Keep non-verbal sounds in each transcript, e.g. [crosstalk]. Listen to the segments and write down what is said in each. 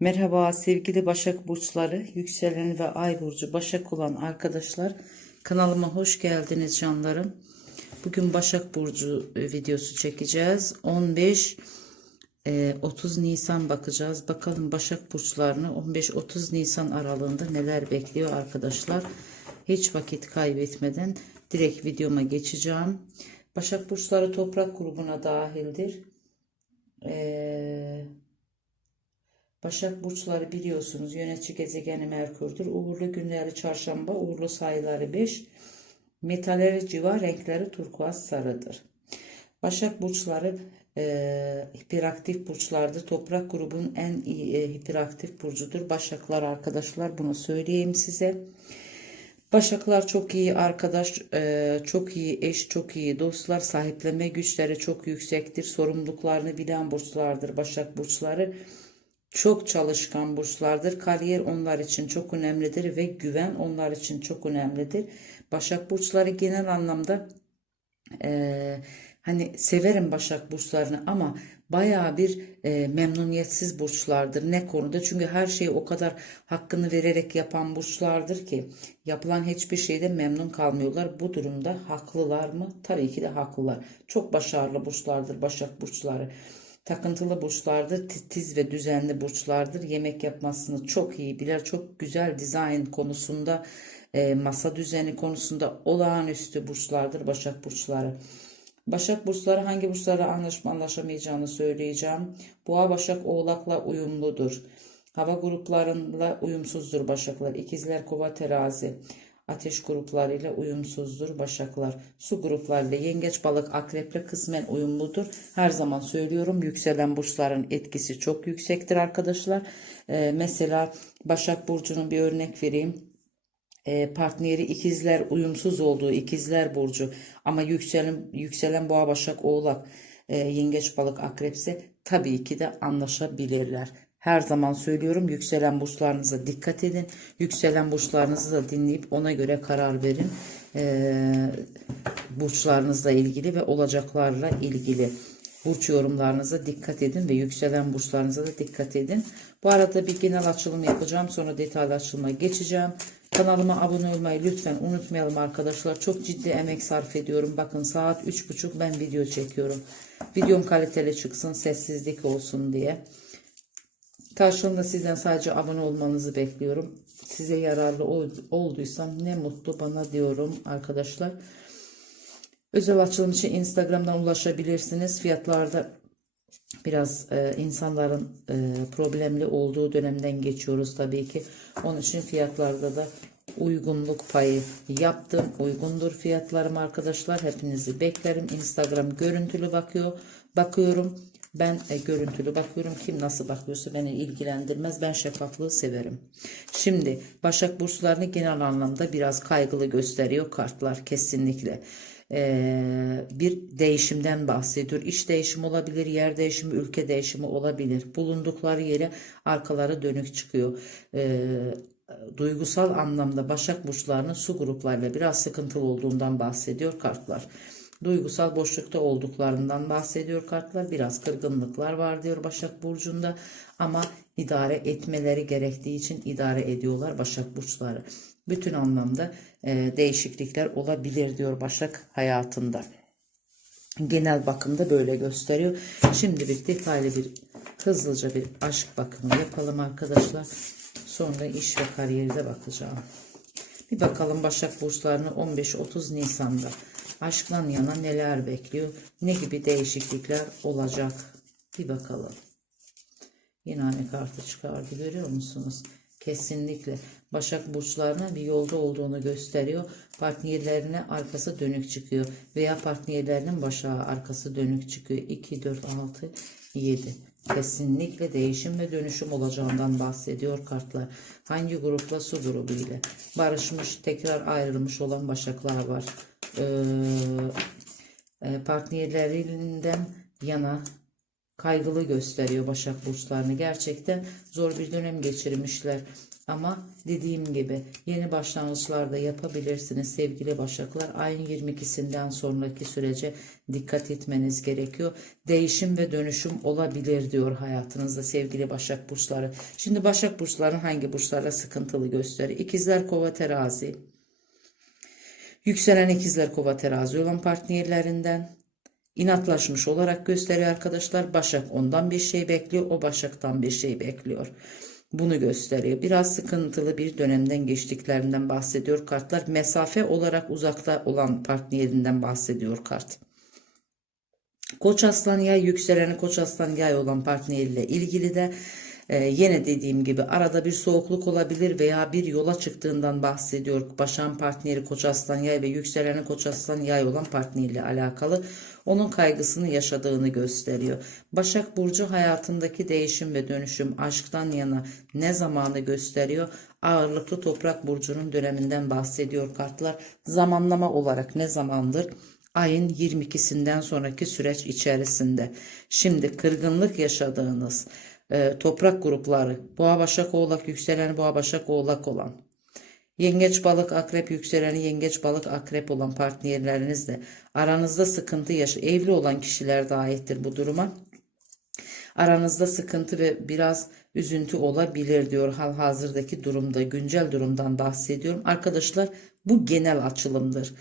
Merhaba sevgili Başak Burçları, yükselen ve ay burcu Başak olan arkadaşlar. Kanalıma hoş geldiniz canlarım. Bugün Başak Burcu e, videosu çekeceğiz. 15 e, 30 Nisan bakacağız. Bakalım Başak Burçlarını 15-30 Nisan aralığında neler bekliyor arkadaşlar. Hiç vakit kaybetmeden direkt videoma geçeceğim. Başak Burçları toprak grubuna dahildir. Eee Başak burçları biliyorsunuz yönetici gezegeni Merkür'dür. Uğurlu günleri çarşamba, uğurlu sayıları 5. Metalleri civa, renkleri turkuaz sarıdır. Başak burçları e, hiperaktif burçlardır. Toprak grubun en iyi e, hiperaktif burcudur. Başaklar arkadaşlar bunu söyleyeyim size. Başaklar çok iyi arkadaş, e, çok iyi eş, çok iyi dostlar. Sahiplenme güçleri çok yüksektir. Sorumluluklarını bilen burçlardır Başak burçları. Çok çalışkan burçlardır. Kariyer onlar için çok önemlidir ve güven onlar için çok önemlidir. Başak burçları genel anlamda e, hani severim Başak burçlarını ama baya bir e, memnuniyetsiz burçlardır. Ne konuda? Çünkü her şeyi o kadar hakkını vererek yapan burçlardır ki yapılan hiçbir şeyde memnun kalmıyorlar. Bu durumda haklılar mı? Tabii ki de haklılar. Çok başarılı burçlardır Başak burçları. Takıntılı burçlardır, titiz ve düzenli burçlardır. Yemek yapmasını çok iyi bilir. Çok güzel dizayn konusunda, e, masa düzeni konusunda olağanüstü burçlardır Başak burçları. Başak burçları hangi burçlara anlaşma anlaşamayacağını söyleyeceğim. Boğa Başak Oğlak'la uyumludur. Hava gruplarıyla uyumsuzdur Başaklar. İkizler Kova Terazi. Ateş gruplarıyla uyumsuzdur başaklar. Su gruplarıyla yengeç balık akreple kısmen uyumludur. Her zaman söylüyorum yükselen burçların etkisi çok yüksektir arkadaşlar. Ee, mesela Başak Burcu'nun bir örnek vereyim. Ee, partneri ikizler uyumsuz olduğu ikizler burcu ama yükselen, yükselen boğa başak oğlak e, yengeç balık akrepse tabii ki de anlaşabilirler. Her zaman söylüyorum yükselen burçlarınıza dikkat edin. Yükselen burçlarınızı da dinleyip ona göre karar verin. Ee, burçlarınızla ilgili ve olacaklarla ilgili burç yorumlarınıza dikkat edin ve yükselen burçlarınıza da dikkat edin. Bu arada bir genel açılım yapacağım. Sonra detaylı açılıma geçeceğim. Kanalıma abone olmayı lütfen unutmayalım arkadaşlar. Çok ciddi emek sarf ediyorum. Bakın saat 3.30 ben video çekiyorum. Videom kaliteli çıksın, sessizlik olsun diye. Karşılığında sizden sadece abone olmanızı bekliyorum. Size yararlı olduysam ne mutlu bana diyorum arkadaşlar. Özel açılım için Instagram'dan ulaşabilirsiniz. Fiyatlarda biraz e, insanların e, problemli olduğu dönemden geçiyoruz tabii ki. Onun için fiyatlarda da uygunluk payı yaptım. Uygundur fiyatlarım arkadaşlar. Hepinizi beklerim. Instagram görüntülü bakıyor. Bakıyorum. Ben e, görüntülü bakıyorum. Kim nasıl bakıyorsa beni ilgilendirmez. Ben şeffaflığı severim. Şimdi Başak Burçlarını genel anlamda biraz kaygılı gösteriyor kartlar kesinlikle. Ee, bir değişimden bahsediyor. İş değişimi olabilir, yer değişimi, ülke değişimi olabilir. Bulundukları yere arkaları dönük çıkıyor. Ee, duygusal anlamda Başak Burçlarının su gruplarıyla biraz sıkıntılı olduğundan bahsediyor kartlar duygusal boşlukta olduklarından bahsediyor kartlar. Biraz kırgınlıklar var diyor Başak Burcu'nda ama idare etmeleri gerektiği için idare ediyorlar Başak Burçları. Bütün anlamda e, değişiklikler olabilir diyor Başak hayatında. Genel bakımda böyle gösteriyor. Şimdi bir detaylı bir hızlıca bir aşk bakımı yapalım arkadaşlar. Sonra iş ve kariyerde bakacağım. Bir bakalım Başak Burçlarını 15-30 Nisan'da aşktan yana neler bekliyor? Ne gibi değişiklikler olacak? Bir bakalım. Yine aynı kartı çıkardı görüyor musunuz? Kesinlikle Başak burçlarına bir yolda olduğunu gösteriyor. Partnerlerine arkası dönük çıkıyor veya partnerlerinin başa arkası dönük çıkıyor. 2 4 6 7 kesinlikle değişim ve dönüşüm olacağından bahsediyor kartlar. Hangi grupla su grubu ile barışmış tekrar ayrılmış olan başaklar var. Ee, e, partnerlerinden yana kaygılı gösteriyor Başak Burçlarını. Gerçekten zor bir dönem geçirmişler. Ama dediğim gibi yeni başlangıçlarda yapabilirsiniz sevgili Başaklar. Ayın 22'sinden sonraki sürece dikkat etmeniz gerekiyor. Değişim ve dönüşüm olabilir diyor hayatınızda sevgili Başak Burçları. Şimdi Başak Burçlarının hangi burçlarla sıkıntılı gösteriyor? İkizler, Kova, Terazi. Yükselen ikizler kova terazi olan partnerlerinden inatlaşmış olarak gösteriyor arkadaşlar. Başak ondan bir şey bekliyor. O Başak'tan bir şey bekliyor. Bunu gösteriyor. Biraz sıkıntılı bir dönemden geçtiklerinden bahsediyor kartlar. Mesafe olarak uzakta olan partnerinden bahsediyor kart. Koç aslan yay yükseleni koç aslan yay olan partneriyle ilgili de e, yine dediğim gibi arada bir soğukluk olabilir veya bir yola çıktığından bahsediyor. Başan partneri koç aslan yay ve yükseleni koç aslan yay olan partneriyle alakalı onun kaygısını yaşadığını gösteriyor. Başak Burcu hayatındaki değişim ve dönüşüm aşktan yana ne zamanı gösteriyor? Ağırlıklı toprak burcunun döneminden bahsediyor kartlar. Zamanlama olarak ne zamandır? ayın 22'sinden sonraki süreç içerisinde. Şimdi kırgınlık yaşadığınız e, toprak grupları boğa başak oğlak yükselen boğa başak oğlak olan yengeç balık akrep yükseleni yengeç balık akrep olan partnerlerinizle aranızda sıkıntı yaşı evli olan kişiler de aittir bu duruma. Aranızda sıkıntı ve biraz üzüntü olabilir diyor hal hazırdaki durumda güncel durumdan bahsediyorum. Arkadaşlar bu genel açılımdır.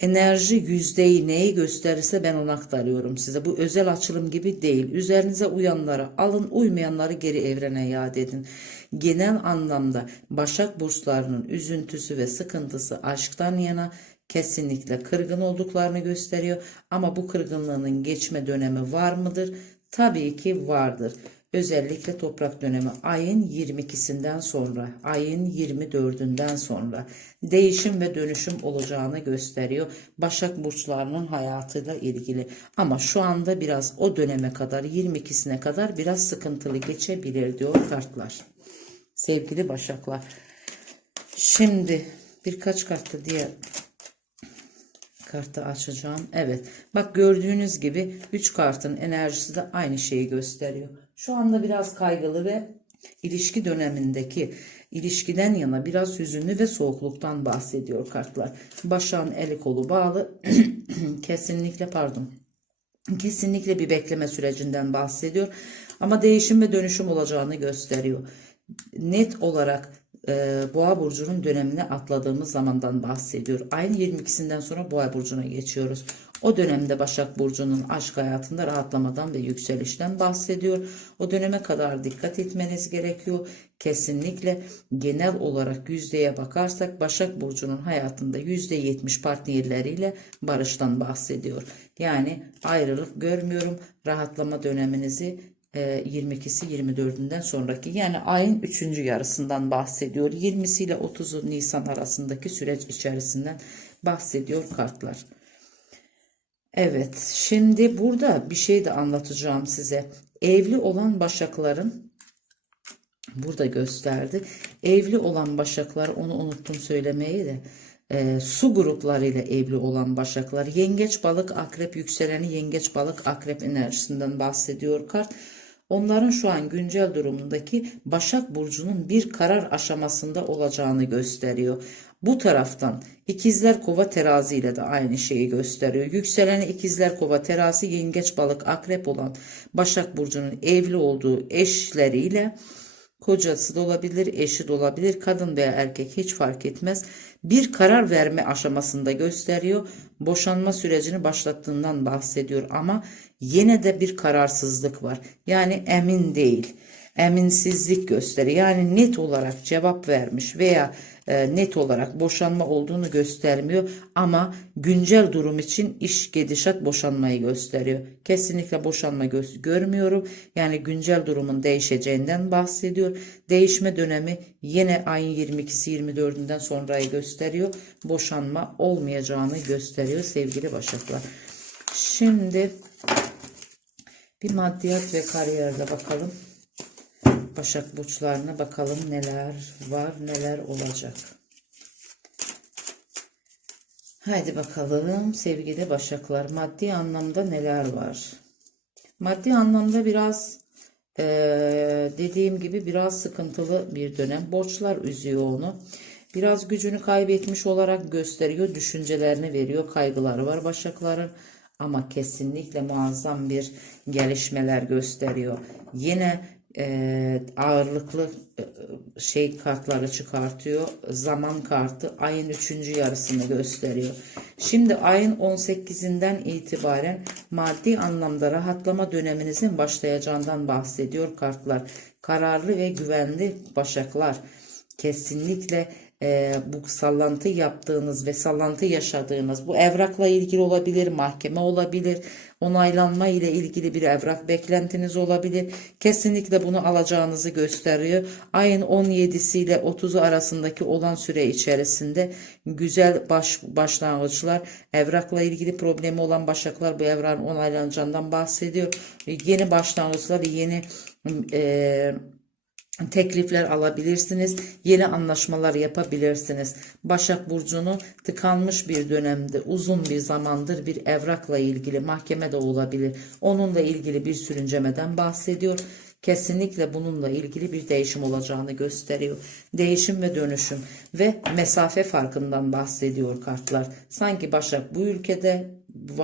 Enerji yüzdeyi neyi gösterirse ben onu aktarıyorum size. Bu özel açılım gibi değil. Üzerinize uyanları alın, uymayanları geri evrene iade edin. Genel anlamda Başak burçlarının üzüntüsü ve sıkıntısı aşktan yana kesinlikle kırgın olduklarını gösteriyor. Ama bu kırgınlığının geçme dönemi var mıdır? Tabii ki vardır. Özellikle toprak dönemi ayın 22'sinden sonra, ayın 24'ünden sonra değişim ve dönüşüm olacağını gösteriyor. Başak burçlarının hayatıyla ilgili. Ama şu anda biraz o döneme kadar 22'sine kadar biraz sıkıntılı geçebilir diyor kartlar. Sevgili Başaklar. Şimdi birkaç kartı diye kartı açacağım. Evet. Bak gördüğünüz gibi 3 kartın enerjisi de aynı şeyi gösteriyor. Şu anda biraz kaygılı ve ilişki dönemindeki ilişkiden yana biraz hüzünlü ve soğukluktan bahsediyor kartlar. Başağın eli kolu bağlı. [clears throat] Kesinlikle pardon. Kesinlikle bir bekleme sürecinden bahsediyor. Ama değişim ve dönüşüm olacağını gösteriyor. Net olarak e, Boğa burcunun dönemine atladığımız zamandan bahsediyor. Ayın 22'sinden sonra Boğa burcuna geçiyoruz. O dönemde Başak Burcu'nun aşk hayatında rahatlamadan ve yükselişten bahsediyor. O döneme kadar dikkat etmeniz gerekiyor. Kesinlikle genel olarak yüzdeye bakarsak Başak Burcu'nun hayatında %70 partnerleriyle barıştan bahsediyor. Yani ayrılık görmüyorum. Rahatlama döneminizi 22'si 24'ünden sonraki yani ayın 3. yarısından bahsediyor. 20'si ile 30'u Nisan arasındaki süreç içerisinden bahsediyor kartlar. Evet, şimdi burada bir şey de anlatacağım size. Evli olan başakların burada gösterdi. Evli olan başaklar onu unuttum söylemeyi de e, su gruplarıyla evli olan başaklar yengeç balık akrep yükseleni yengeç balık akrep enerjisinden bahsediyor kart. Onların şu an güncel durumundaki Başak Burcu'nun bir karar aşamasında olacağını gösteriyor. Bu taraftan ikizler kova terazi ile de aynı şeyi gösteriyor. Yükseleni ikizler kova terazi yengeç balık akrep olan Başak Burcu'nun evli olduğu eşleriyle kocası da olabilir, eşi de olabilir, kadın veya erkek hiç fark etmez. Bir karar verme aşamasında gösteriyor. Boşanma sürecini başlattığından bahsediyor ama yine de bir kararsızlık var. Yani emin değil. Eminsizlik gösteriyor. Yani net olarak cevap vermiş veya e, net olarak boşanma olduğunu göstermiyor ama güncel durum için iş gidişat boşanmayı gösteriyor. Kesinlikle boşanma gö- görmüyorum. Yani güncel durumun değişeceğinden bahsediyor. Değişme dönemi yine ayın 22'si 24'ünden sonrayı gösteriyor. Boşanma olmayacağını gösteriyor sevgili Başaklar. Şimdi bir maddiyat ve kariyerde bakalım. Başak burçlarına bakalım neler var neler olacak. Haydi bakalım sevgili Başaklar maddi anlamda neler var? Maddi anlamda biraz eee, dediğim gibi biraz sıkıntılı bir dönem. Borçlar üzüyor onu. Biraz gücünü kaybetmiş olarak gösteriyor. Düşüncelerini veriyor. Kaygıları var Başakların. Ama kesinlikle muazzam bir gelişmeler gösteriyor. Yine eee, ağırlıklı eee, şey kartları çıkartıyor. Zaman kartı ayın üçüncü yarısını gösteriyor. Şimdi ayın 18'inden itibaren maddi anlamda rahatlama döneminizin başlayacağından bahsediyor kartlar. Kararlı ve güvenli başaklar. Kesinlikle e, bu sallantı yaptığınız ve sallantı yaşadığınız bu evrakla ilgili olabilir, mahkeme olabilir, onaylanma ile ilgili bir evrak beklentiniz olabilir. Kesinlikle bunu alacağınızı gösteriyor. Ayın 17'si ile 30'u arasındaki olan süre içerisinde güzel baş, başlangıçlar, evrakla ilgili problemi olan başaklar bu evrakın onaylanacağından bahsediyor. Yeni başlangıçlar, yeni e, teklifler alabilirsiniz. Yeni anlaşmalar yapabilirsiniz. Başak Burcu'nu tıkanmış bir dönemde uzun bir zamandır bir evrakla ilgili mahkeme de olabilir. Onunla ilgili bir sürüncemeden bahsediyor. Kesinlikle bununla ilgili bir değişim olacağını gösteriyor. Değişim ve dönüşüm ve mesafe farkından bahsediyor kartlar. Sanki Başak bu ülkede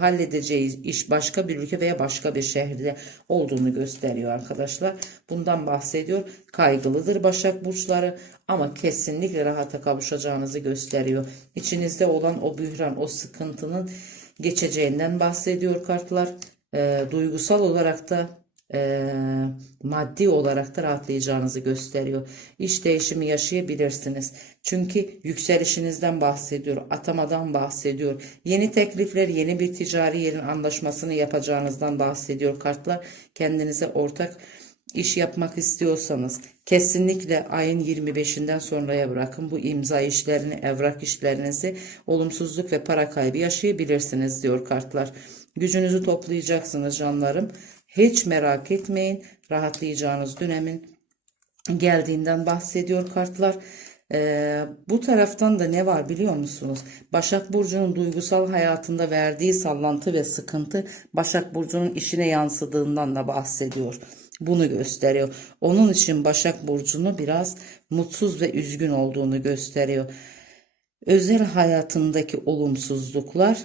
halledeceği iş başka bir ülke veya başka bir şehirde olduğunu gösteriyor arkadaşlar. Bundan bahsediyor. Kaygılıdır Başak burçları ama kesinlikle rahata kavuşacağınızı gösteriyor. İçinizde olan o bühran, o sıkıntının geçeceğinden bahsediyor kartlar. Ee, duygusal olarak da e, maddi olarak da rahatlayacağınızı gösteriyor. İş değişimi yaşayabilirsiniz. Çünkü yükselişinizden bahsediyor, atamadan bahsediyor. Yeni teklifler, yeni bir ticari yerin anlaşmasını yapacağınızdan bahsediyor kartlar. Kendinize ortak iş yapmak istiyorsanız kesinlikle ayın 25'inden sonraya bırakın. Bu imza işlerini, evrak işlerinizi olumsuzluk ve para kaybı yaşayabilirsiniz diyor kartlar. Gücünüzü toplayacaksınız canlarım. Hiç merak etmeyin. Rahatlayacağınız dönemin geldiğinden bahsediyor kartlar. Ee, bu taraftan da ne var biliyor musunuz? Başak Burcu'nun duygusal hayatında verdiği sallantı ve sıkıntı Başak Burcu'nun işine yansıdığından da bahsediyor. Bunu gösteriyor. Onun için Başak Burcu'nu biraz mutsuz ve üzgün olduğunu gösteriyor. Özel hayatındaki olumsuzluklar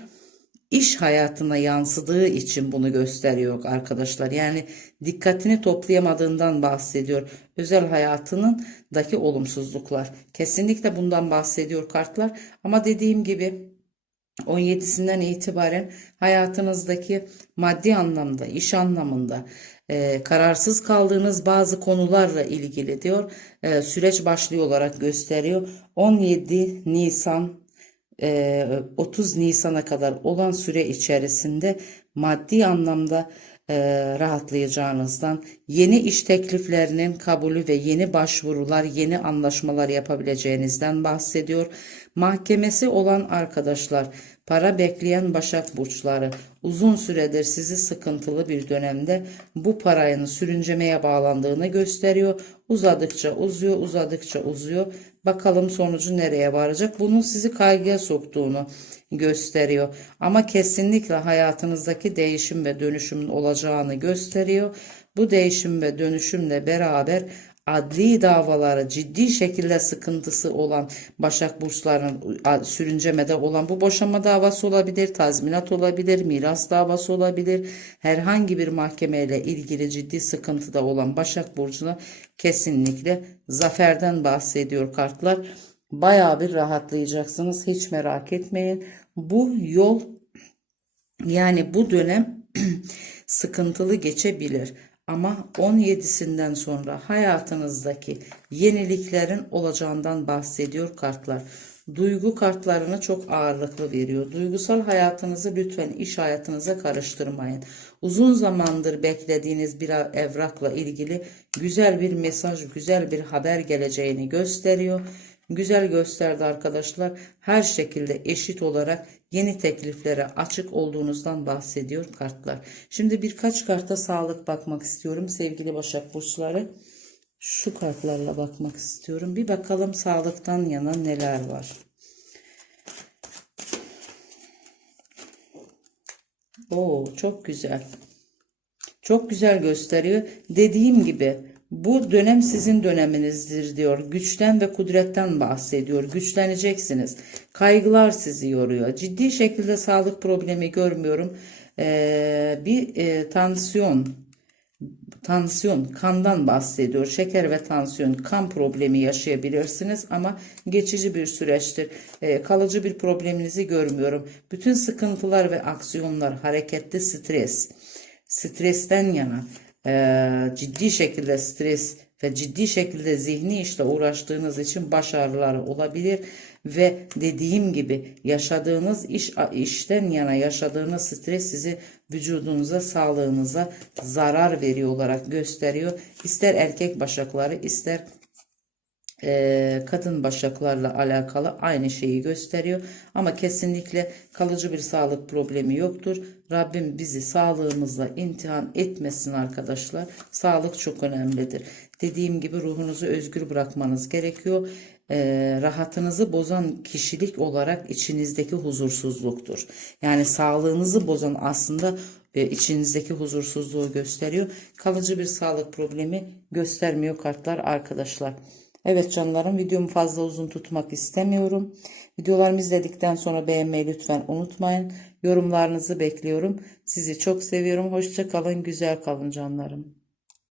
iş hayatına yansıdığı için bunu gösteriyor arkadaşlar. Yani dikkatini toplayamadığından bahsediyor. Özel hayatının daki olumsuzluklar. Kesinlikle bundan bahsediyor kartlar. Ama dediğim gibi 17'sinden itibaren hayatınızdaki maddi anlamda, iş anlamında e, kararsız kaldığınız bazı konularla ilgili diyor. E, süreç başlıyor olarak gösteriyor. 17 Nisan 30 Nisan'a kadar olan süre içerisinde maddi anlamda rahatlayacağınızdan, yeni iş tekliflerinin kabulü ve yeni başvurular, yeni anlaşmalar yapabileceğinizden bahsediyor. Mahkemesi olan arkadaşlar, para bekleyen Başak burçları uzun süredir sizi sıkıntılı bir dönemde bu parayın sürüncemeye bağlandığını gösteriyor. Uzadıkça uzuyor, uzadıkça uzuyor. Bakalım sonucu nereye varacak? Bunun sizi kaygıya soktuğunu gösteriyor. Ama kesinlikle hayatınızdaki değişim ve dönüşümün olacağını gösteriyor. Bu değişim ve dönüşümle beraber adli davalara ciddi şekilde sıkıntısı olan Başak Burçların sürüncemede olan bu boşanma davası olabilir, tazminat olabilir, miras davası olabilir. Herhangi bir mahkemeyle ilgili ciddi sıkıntıda olan Başak Burcu'na kesinlikle zaferden bahsediyor kartlar. Bayağı bir rahatlayacaksınız. Hiç merak etmeyin. Bu yol yani bu dönem [clears throat] sıkıntılı geçebilir. Ama 17'sinden sonra hayatınızdaki yeniliklerin olacağından bahsediyor kartlar. Duygu kartlarını çok ağırlıklı veriyor. Duygusal hayatınızı lütfen iş hayatınıza karıştırmayın. Uzun zamandır beklediğiniz bir evrakla ilgili güzel bir mesaj, güzel bir haber geleceğini gösteriyor. Güzel gösterdi arkadaşlar. Her şekilde eşit olarak yeni tekliflere açık olduğunuzdan bahsediyor kartlar. Şimdi birkaç karta sağlık bakmak istiyorum sevgili Başak Burçları. Şu kartlarla bakmak istiyorum. Bir bakalım sağlıktan yana neler var. Oo çok güzel. Çok güzel gösteriyor. Dediğim gibi bu dönem sizin döneminizdir diyor. Güçten ve kudretten bahsediyor. Güçleneceksiniz. Kaygılar sizi yoruyor. Ciddi şekilde sağlık problemi görmüyorum. Ee, bir e, tansiyon tansiyon, kandan bahsediyor. Şeker ve tansiyon, kan problemi yaşayabilirsiniz ama geçici bir süreçtir. Ee, kalıcı bir probleminizi görmüyorum. Bütün sıkıntılar ve aksiyonlar, hareketli stres, stresten yana, e, ciddi şekilde stres ve ciddi şekilde zihni işle uğraştığınız için baş ağrıları olabilir ve dediğim gibi yaşadığınız iş işten yana yaşadığınız stres sizi vücudunuza, sağlığınıza zarar veriyor olarak gösteriyor. İster erkek başakları, ister e, kadın başaklarla alakalı aynı şeyi gösteriyor. Ama kesinlikle kalıcı bir sağlık problemi yoktur. Rabbim bizi sağlığımızla imtihan etmesin arkadaşlar. Sağlık çok önemlidir. Dediğim gibi ruhunuzu özgür bırakmanız gerekiyor. E, rahatınızı bozan kişilik olarak içinizdeki huzursuzluktur. Yani sağlığınızı bozan aslında e, içinizdeki huzursuzluğu gösteriyor. Kalıcı bir sağlık problemi göstermiyor kartlar arkadaşlar. Evet canlarım videomu fazla uzun tutmak istemiyorum. Videolarımı izledikten sonra beğenmeyi lütfen unutmayın. Yorumlarınızı bekliyorum. Sizi çok seviyorum. Hoşça kalın, güzel kalın canlarım.